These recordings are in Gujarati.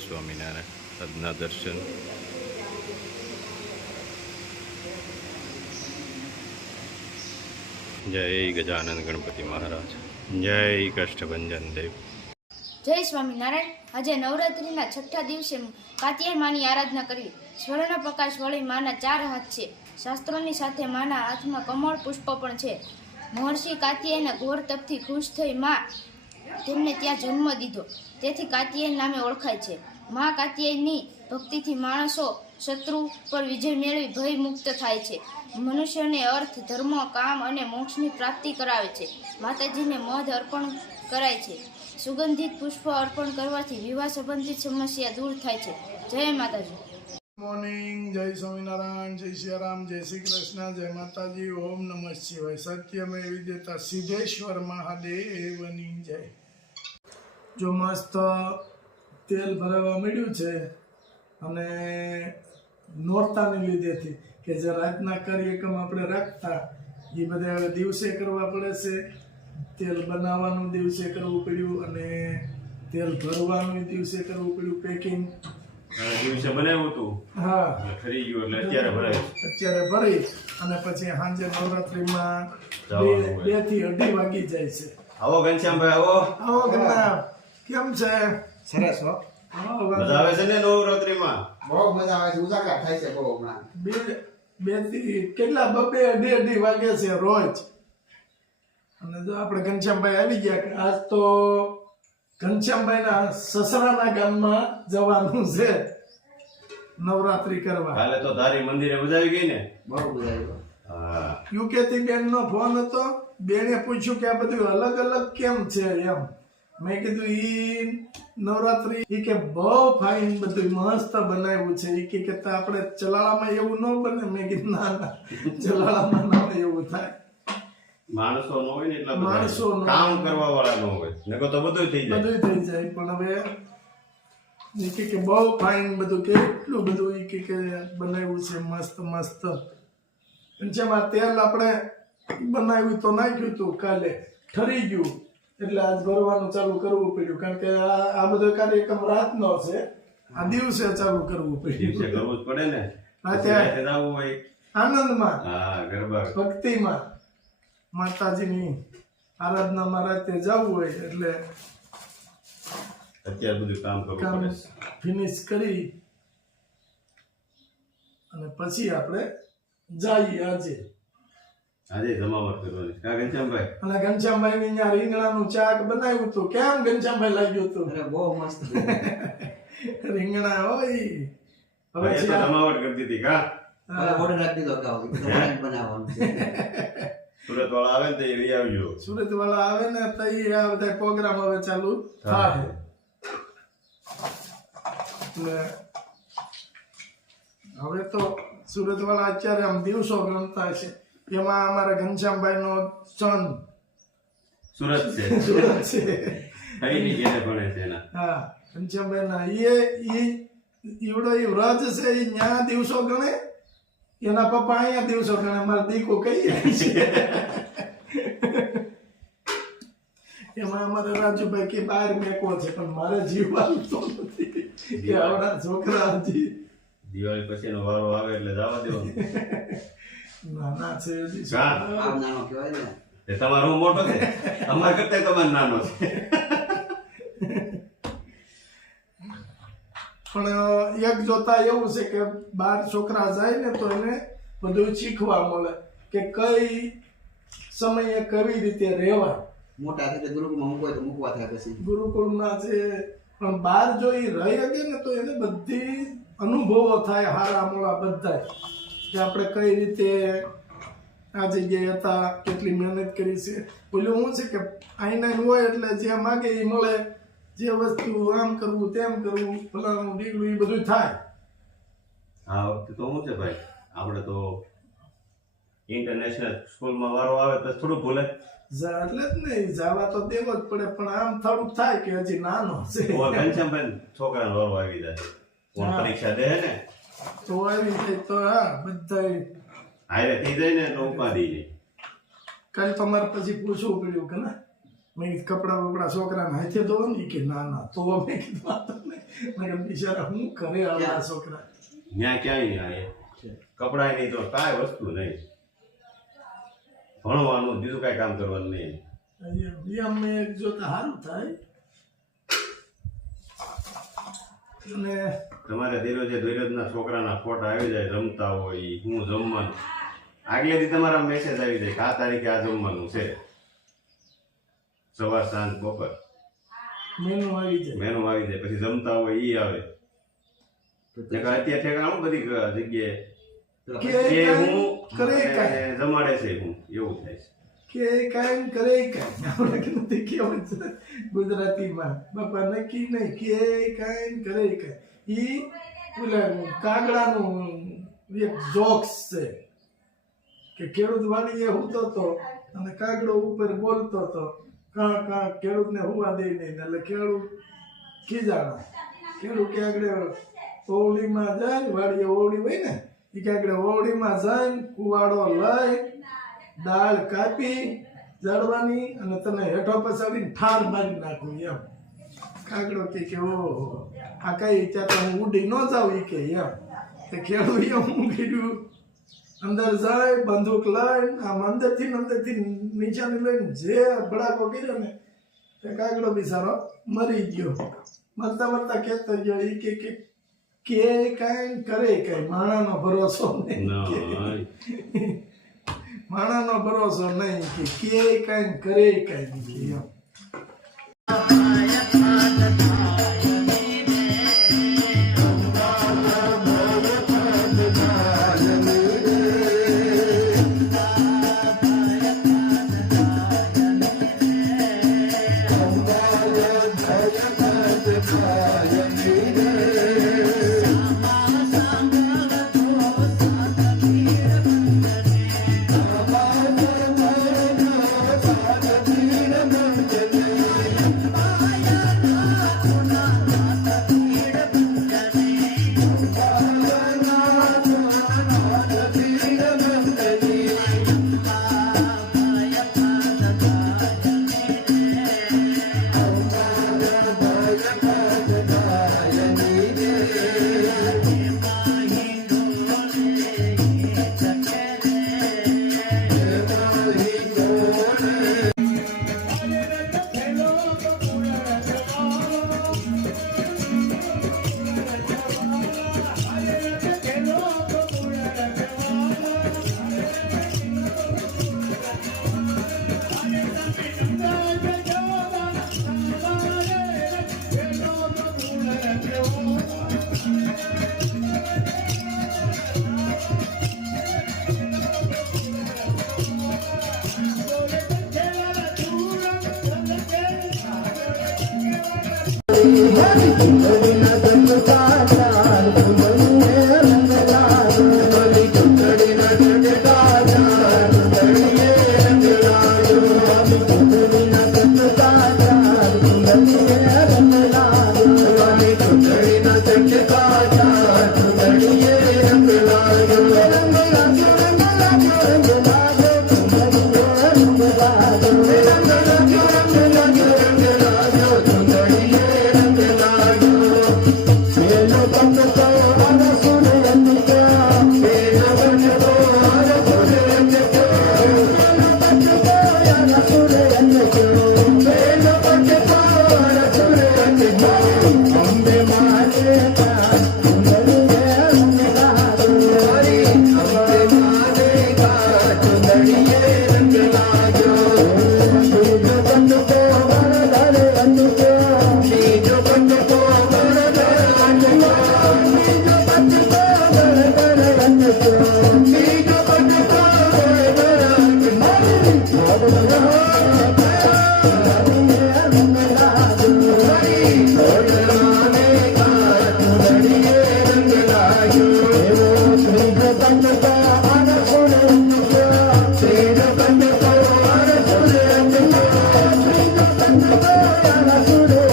સ્વામિનારાયણ. આજના દર્શન જય ગજાનંદ ગણપતિ મહારાજ, જય કષ્ટભંજન દેવ. જય સ્વામિનારાયણ. આજે નવરાત્રિના છઠ્ઠા દિવસે કાત્યાયન માની આરાધના કરવી. સ્વર્ણ પ્રકાશ વળી માના 4 હાથ છે. શાસ્ત્રોની સાથે માના હાથમાં કમળ પુષ્પ પણ છે. મહર્ષિ કાત્યાયના ઘોર તપથી ખુશ થઈ માં તેમને ત્યાં જન્મ દીધો, તેથી કાત્યાયન નામે ઓળખાય છે. મા કાત્યાયનની ભક્તિથી માણસો શત્રુ પર વિજય મેળવી ભય મુક્ત થાય છે. મનુષ્યને અર્થ, ધર્મ, કામ અને મોક્ષની પ્રાપ્તિ કરાવે છે. માતાજીને મધ અર્પણ કરાય છે. સુગંધિત પુષ્પ અર્પણ કરવાથી વિવાહ સંબંધિત સમસ્યા દૂર થાય છે. જય માતાજી. મોર્નિંગ. જય સ્વામિનારાયણ, જય શ્રી રામ, જય શ્રી કૃષ્ણ, જય માતાજી. ઓમ નમઃ શિવાય. સત્યમે વિદ્યતા સિદ્ધેશ્વર મહાદેવની જય. જો મસ્ત તેલ ભરાવા મળ્યું છે અને નોરતાને લીધેથી કે જે રાતના કાર્યક્રમ આપણે રાખતા એ બધા હવે દિવસે કરવા પડે છે. તેલ બનાવવાનું દિવસે કરવું પડ્યું અને તેલ ભરવાનું દિવસે કરવું પડ્યું. પેકિંગ દિવસે બનાવ્યું હતું, હા, ખરી ગયું એટલે અત્યારે ભરી અને પછી સાંજે નવરાત્રીમાં 2 થી 2:30 વાગી જાય છે. આવો ઘનશ્યામભાઈ, આવો ઘરના કેમ છે? સરસ હો, મજા આવે છે ને નવરાત્રીમાં? બહુ મજા આવે છે. ઉજાગર થાય છે બહુ હમણાં. 2 થી કેટલા 2:30 વાગે છે રોજ. અને જો આપણે ઘનશ્યામભાઈ આવી ગયા કે આજ તો ઘનશ્યામભાઈના સસરાના ગામમાં જવાનું છે નવરાત્રી કરવા. કાલે તો ધારી મંદિરે મજા આવી ગઈ ને? બહુ મજા આવી. હા, યુકે થી બેન નો ફોન હતો. બેને પૂછ્યું કે આ બધું અલગ અલગ કેમ છે એમ. મેં કીધું ઈ નવરાત્રી ઈ કે બહુ ફાઇન બધું મસ્ત બનાવ્યું છે. ઈ કે આપણે ચલાળામાં એવું ન બને. મેં કીધું ના, ચલાળામાં ના એવું થાય. માણસો ન હોય ને એટલા માણસો બધા કામ કરવા વાળા ન હોય, નકર તો બધું થઈ જાય. બધું થઈ જાય. પણ હવે ઈ કે બહુ ફાઇન બધું, કેટલું બધું ઈ કે બનાવ્યું છે મસ્ત મસ્ત. જેમાં તેલ આપણે બનાવ્યું તો નાખ્યું હતું કાલે, ઠરી ગયું એટલે આજ ભરવાનું ચાલુ કરવું પડ્યું. કારણ કે આ બધો કાર્યક્રમ રાતનો છે, આ દિવસે ચાલુ કરવું દિવસે પડ્યું. કરવું જ પડે ને. રાતે જવું હોય આનંદમાં, હા, ગરબા ભક્તિમાં, માતાજીની આરાધનામાં રાતે જવું હોય એટલે અત્યારે બધું કામ કરવું કામ પડે. ફિનિશ કરી અને પછી આપણે જઈએ આજે. આજે જમાવટ કરવાની કા ઘનશ્યામભાઈ? અને ઘનશ્યામભાઈ ની અહીંયા રીંગણાનું શાક બનાવ્યું હતું. કેમ ઘનશ્યામભાઈ લાગ્યું હતું? અરે બહુ મસ્ત. રીંગણા હોય હવે તો જમાવટ કરતી હતી કા? ઓર્ડર આપી દીધો કે બનાવવાનું છે. સુરત વાળા આવે ને તો એ લઈ આવજો. સુરત વાળા આવે ને તો આ બધા પ્રોગ્રામ હવે ચાલુ થાય. એટલે હવે તો સુરત વાળા અત્યારે આમ દિવસો ગણતા છે. એમાં અમારા ઘનશ્યામભાઈ નો સન સુરત છે, સુરત છે. કઈ ની ઘેરે ભણે છે એના. હા, ઘનશ્યામભાઈ ના ઈવડો એ વ્રજ છે. એ ન્યા દિવસો ગણે, એના પપ્પા અહીંયા દિવસો ગણે. અમારા દીકો કઈ છે. એમાં અમારે રાજુભાઈ કે બહાર મેકો છે, પણ મારે જીવવાનું તો નથી કે આવડા છોકરા હજી દિવાળી પછી નો વારો આવે એટલે જવા દેવાનો. નાના છે હજી. હા. આમ નાનો કહેવાય ને. એ તમારો મોટો છે, અમારા કરતા તમારો નાનો છે. પણ એક જોતા એવું છે કે બાર છોકરા જાય ને તો એને બધું શીખવા મળે કે કઈ સમયે કેવી રીતે રહેવાય. મોટા થઈને ગુરુકુળમાં મૂકવા તો મૂકવા થાય પછી. ગુરુકુળમાં છે, પણ બહાર જો એ રહી શકે ને તો એને બધી અનુભવો થાય, હારા મોળા બધા, કે આપણે કઈ રીતે આ જગ્યાએ હતા, કેટલી મહેનત કરી છે. પેલું શું છે કે આઈના હોય એટલે જે માગે એ મળે, જે વસ્તુ આમ કરવું તેમ કરવું, ફલાણું ઢીકડું એ બધું થાય. આ વખતે તો શું છે ભાઈ, આપણે તો ઇન્ટરનેશનલ સ્કૂલમાં વારો આવે તો થોડું ભૂલે. એટલે જ નહીં, જવા તો દેવો જ પડે, પણ આમ થોડુંક થાય કે હજી નાનો છે. ઘનશ્યામભાઈ છોકરાનો વારો આવી જાય, કોણ પરીક્ષા દે ને તો આવી જાય તો હા બધા હારે થઈ જાય ને તો ઉપાડી જાય. કાલે તમારે પછી પૂછવું પડ્યું કે ના મેં કીધું કપડાં બપડા છોકરાને હાથે ધોવા ને? ઈ કે ના ના તો મેં કીધું વાંધો નહીં. મેં કીધું બિચારા હું કરે આ છોકરા. ત્યાં ક્યાંય નહીં આવે કપડાય નહીં તો કાંઈ વસ્તુ નહીં ભણવાનું બીજું કાંઈ કામ કરવાનું નહીં અમે જોતા સારું થાય. અને તમારે ધીરોજના છોકરાના ફોટા આવી જાય રમતા હોય ઈ હું જમવાનું આગલેથી તમારા મેસેજ આવી જાય કે આ તારીખે આ જમવાનું છે સવાર સાંજ બપોર મેનુ આવી જાય. મેનુ આવી જાય પછી જમતા હોય ઈ આવે અત્યારે ઠેકાણું બધી જગ્યાએ કે કે હું કરે કાંઈ. જમાડે છે હું એવું થાય છે કે કાંઈ કરે કાંઈ. આપણે કે નથી કહેવું છે ગુજરાતીમાં બાપા નક્કી નહીં કે કાંઈ કરે કાંઈ. ઈ ઓલા કાગડાનું એક જોક્સ છે કે ખેડૂત વાડીએ સૂતો હતો અને કાગડો ઉપર બોલતો હતો કાં કાં ખેડૂતને હુવા દે નહીં એટલે ખેડૂત ખીજાણા. ખેડૂત કે આગળ ઓવડીમાં જાય ને વાડીએ ઓવડી હોય ને એ કે આગળ ઓવડીમાં જાય ને કુવાડો લઈ દાળ કાપી જડવાની અને તને હેઠો પછાડીને ઠાર મારી નાખું એમ. કાગડો કે ઓહો આ કઈ ત્યાં તો હું ઉડી ન જાઉં એ કે એમ. તે ખેડૂત એમ હું કીધું અંદર જાય બંદૂક લઈને આમ અંદરથી નીચાની લઈને જે ભડાકો કર્યો ને તે કાગડો બિચારો મરી ગયો. મરતા મરતા કહેતો ગયો એ કે કાંઈ કરે કાંઈ. માણાનો ભરોસો નહીં માણાનો ભરોસો નહીં કે કાંઈ કરે કાંઈ એમ.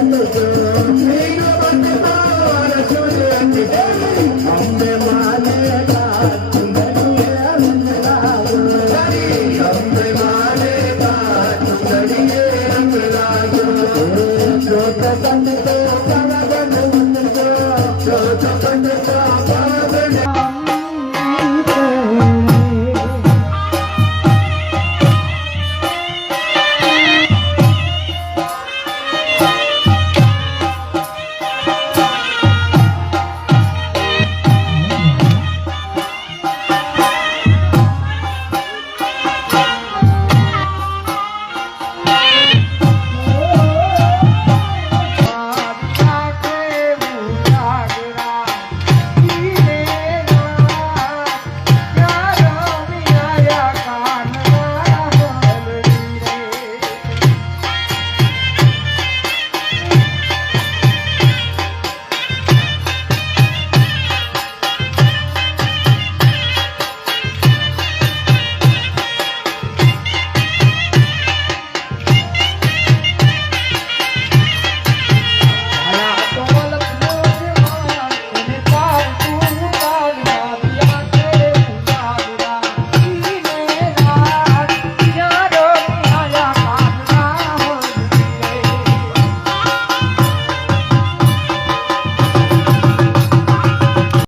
Thank you. દર્શન